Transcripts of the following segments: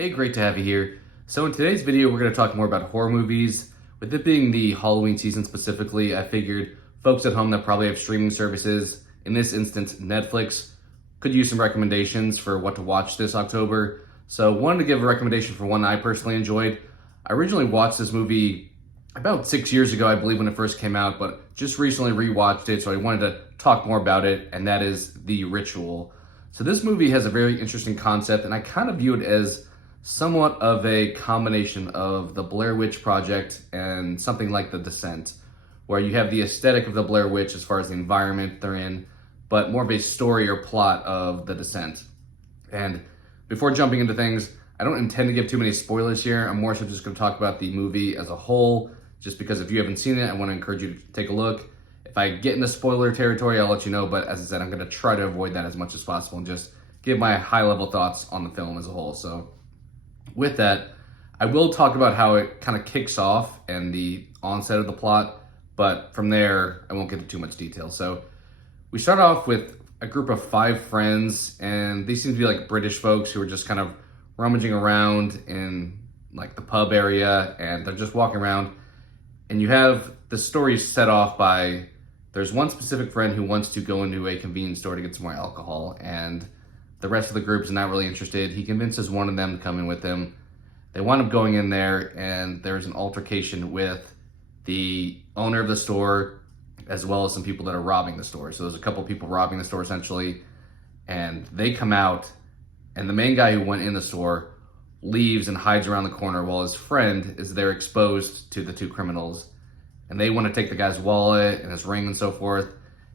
Hey, great to have you here. So in today's video, we're going to talk more about horror movies. With it being the Halloween season specifically, I figured folks at home that probably have streaming services, in this instance Netflix, could use some recommendations for what to watch this October. So wanted to give a recommendation for one I personally enjoyed. I originally watched this movie about 6 years ago, I believe, when it first came out, but just recently rewatched it, so I wanted to talk more about it, and that is The Ritual. So this movie has a very interesting concept, and I kind of view it as somewhat of a combination of the Blair Witch Project and something like The Descent, where you have the aesthetic of the Blair Witch as far as the environment they're in, but more of a story or plot of The Descent. And before jumping into things, I don't intend to give too many spoilers here. I'm more so just going to talk about the movie as a whole, just because if you haven't seen it, I want to encourage you to take a look. If I get into spoiler territory, I'll let you know, but as I said, I'm going to try to avoid that as much as possible and just give my high-level thoughts on the film as a whole. So with that, I will talk about how it kind of kicks off and the onset of the plot, but from there, I won't get into too much detail. So we start off with a group of 5 friends, and these seem to be like British folks who are just kind of rummaging around in like the pub area, and they're just walking around. And you have the story set off by, there's one specific friend who wants to go into a convenience store to get some more alcohol, and the rest of the group is not really interested. He convinces one of them to come in with him. They wind up going in there, and there's an altercation with the owner of the store, as well as some people that are robbing the store. So there's a couple people robbing the store, essentially, and they come out, and the main guy who went in the store leaves and hides around the corner while his friend is there exposed to the 2 criminals. And they want to take the guy's wallet and his ring and so forth.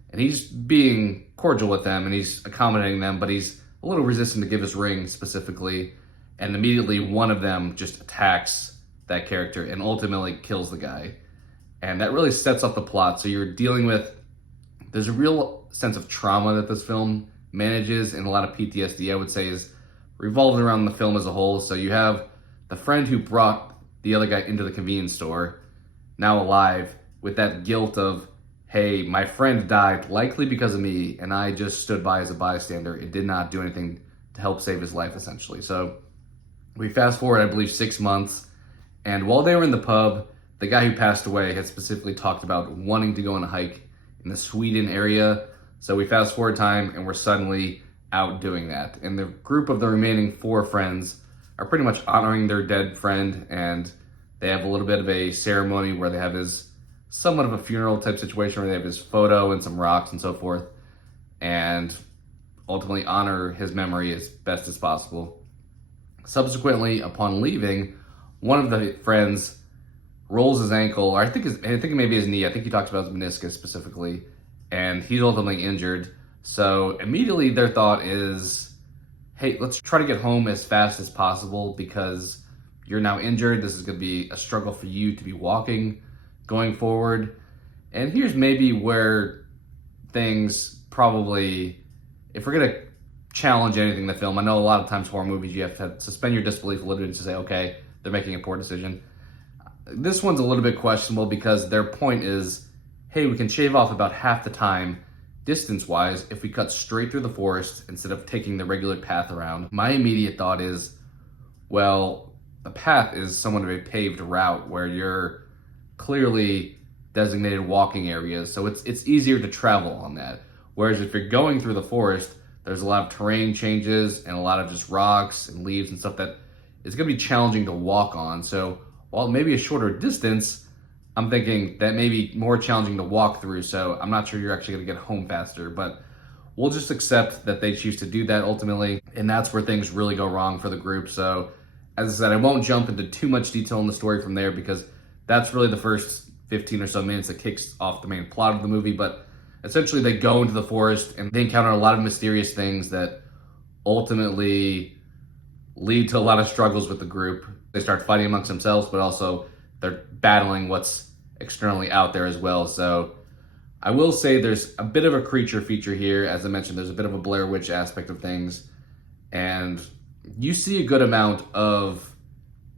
And he's being cordial with them, and he's accommodating them, but he's a little resistant to give his ring specifically, and immediately one of them just attacks that character and ultimately kills the guy. And that really sets up the plot. So you're dealing with, there's a real sense of trauma that this film manages, and a lot of PTSD, I would say, is revolved around the film as a whole. So you have the friend who brought the other guy into the convenience store, now alive, with that guilt of, hey, my friend died likely because of me, and I just stood by as a bystander and did not do anything to help save his life, essentially. So we fast forward, I believe, 6 months, and while they were in the pub, the guy who passed away had specifically talked about wanting to go on a hike in the Sweden area. So we fast forward time, and we're suddenly out doing that. And the group of the remaining 4 friends are pretty much honoring their dead friend, and they have a little bit of a ceremony where they have his, somewhat of a funeral type situation where they have his photo and some rocks and so forth, and ultimately honor his memory as best as possible. Subsequently, upon leaving, one of the friends rolls his ankle, or I think it may be his knee. I think he talks about his meniscus specifically, and he's ultimately injured. So immediately their thought is, hey, let's try to get home as fast as possible because you're now injured. This is going to be a struggle for you to be walking going forward. And here's maybe where things probably, if we're going to challenge anything in the film, I know a lot of times horror movies, you have to suspend your disbelief a little bit to say, okay, they're making a poor decision. This one's a little bit questionable because their point is, hey, we can shave off about half the time distance-wise if we cut straight through the forest instead of taking the regular path around. My immediate thought is, well, the path is somewhat of a paved route where you're clearly designated walking areas, so it's easier to travel on that. Whereas if you're going through the forest, there's a lot of terrain changes and a lot of just rocks and leaves and stuff that is going to be challenging to walk on. So while it may be a shorter distance, I'm thinking that may be more challenging to walk through, so I'm not sure you're actually going to get home faster, but we'll just accept that they choose to do that ultimately, and that's where things really go wrong for the group. So as I said, I won't jump into too much detail in the story from there because that's really the first 15 or so minutes that kicks off the main plot of the movie. But essentially they go into the forest and they encounter a lot of mysterious things that ultimately lead to a lot of struggles with the group. They start fighting amongst themselves, but also they're battling what's externally out there as well. So I will say there's a bit of a creature feature here. As I mentioned, there's a bit of a Blair Witch aspect of things, and you see a good amount of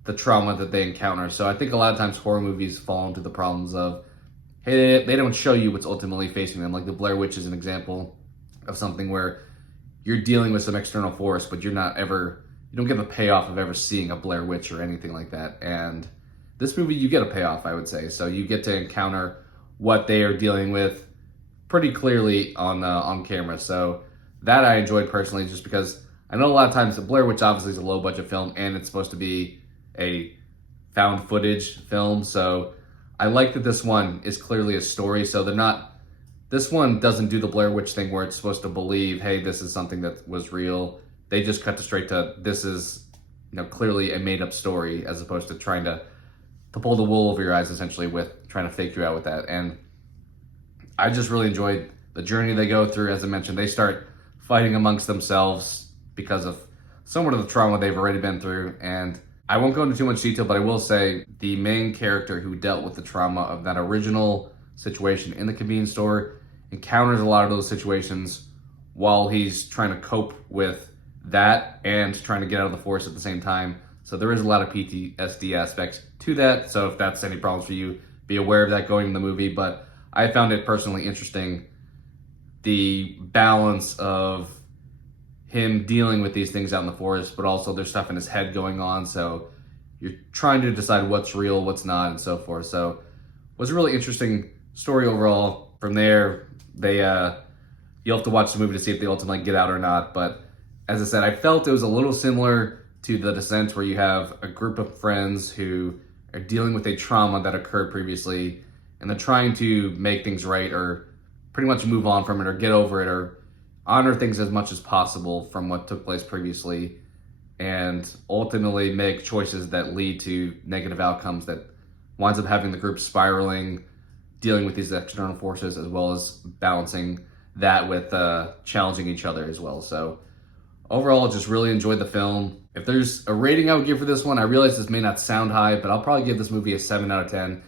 the trauma that they encounter. So I think a lot of times horror movies fall into the problems of, hey, they don't show you what's ultimately facing them. Like the Blair Witch is an example of something where you're dealing with some external force, but you're not ever you don't get the payoff of ever seeing a Blair Witch or anything like that. And this movie, you get a payoff, I would say. So you get to encounter what they are dealing with pretty clearly on camera. So that I enjoyed personally, just because I know a lot of times the Blair Witch obviously is a low budget film and it's supposed to be a found footage film. So I like that this one is clearly a story. So this one doesn't do the Blair Witch thing where it's supposed to believe, hey, this is something that was real. They just cut to straight to, this is, clearly a made up story, as opposed to trying to pull the wool over your eyes, essentially, with trying to fake you out with that. And I just really enjoyed the journey they go through. As I mentioned, they start fighting amongst themselves because of somewhat of the trauma they've already been through. And I won't go into too much detail, but I will say the main character who dealt with the trauma of that original situation in the convenience store encounters a lot of those situations while he's trying to cope with that and trying to get out of the force at the same time. So there is a lot of PTSD aspects to that. So if that's any problems for you, be aware of that going in the movie. But I found it personally interesting, the balance of him dealing with these things out in the forest, but also there's stuff in his head going on. So you're trying to decide what's real, what's not, and so forth. So it was a really interesting story overall. From there, you'll have to watch the movie to see if they ultimately get out or not. But as I said, I felt it was a little similar to The Descent, where you have a group of friends who are dealing with a trauma that occurred previously, and they're trying to make things right, or pretty much move on from it, or get over it, or honor things as much as possible from what took place previously, and ultimately make choices that lead to negative outcomes that winds up having the group spiraling, dealing with these external forces, as well as balancing that with challenging each other as well. So overall, just really enjoyed the film. If there's a rating I would give for this one, I realize this may not sound high, but I'll probably give this movie a 7 out of 10.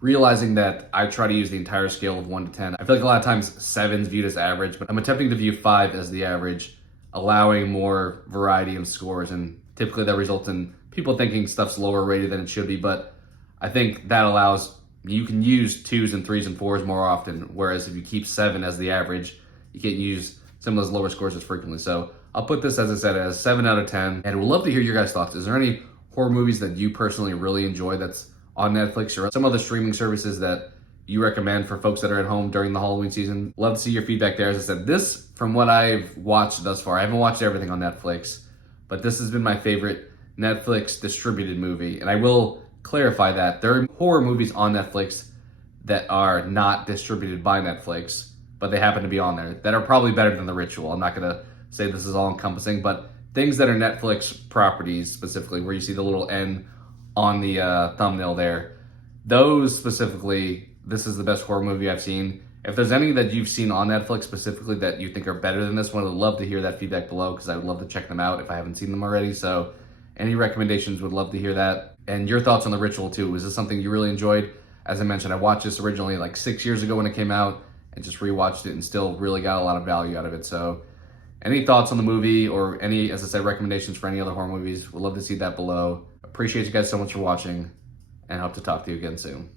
Realizing that I try to use the entire scale of 1 to 10. I feel like a lot of times 7's viewed as average, but I'm attempting to view 5 as the average, allowing more variety in scores. And typically that results in people thinking stuff's lower rated than it should be. But I think that allows, you can use 2s and 3s and 4s more often. Whereas if you keep 7 as the average, you can't use some of those lower scores as frequently. So I'll put this, as I said, as 7 out of 10. And we'd love to hear your guys' thoughts. Is there any horror movies that you personally really enjoy that's on Netflix or some other streaming services that you recommend for folks that are at home during the Halloween season? Love to see your feedback there. As I said, this, from what I've watched thus far, I haven't watched everything on Netflix, but this has been my favorite Netflix distributed movie. And I will clarify that there are horror movies on Netflix that are not distributed by Netflix, but they happen to be on there, that are probably better than The Ritual. I'm not gonna say this is all encompassing, but things that are Netflix properties specifically, where you see the little N on the thumbnail there, those specifically, this is the best horror movie I've seen. If there's any that you've seen on Netflix specifically that you think are better than this one, I'd love to hear that feedback below, because I would love to check them out if I haven't seen them already. So any recommendations, would love to hear that. And your thoughts on The Ritual too. Was this something you really enjoyed? As I mentioned, I watched this originally like 6 years ago when it came out, and just rewatched it and still really got a lot of value out of it. So any thoughts on the movie, or any, as I said, recommendations for any other horror movies, would love to see that below. Appreciate you guys so much for watching, and hope to talk to you again soon.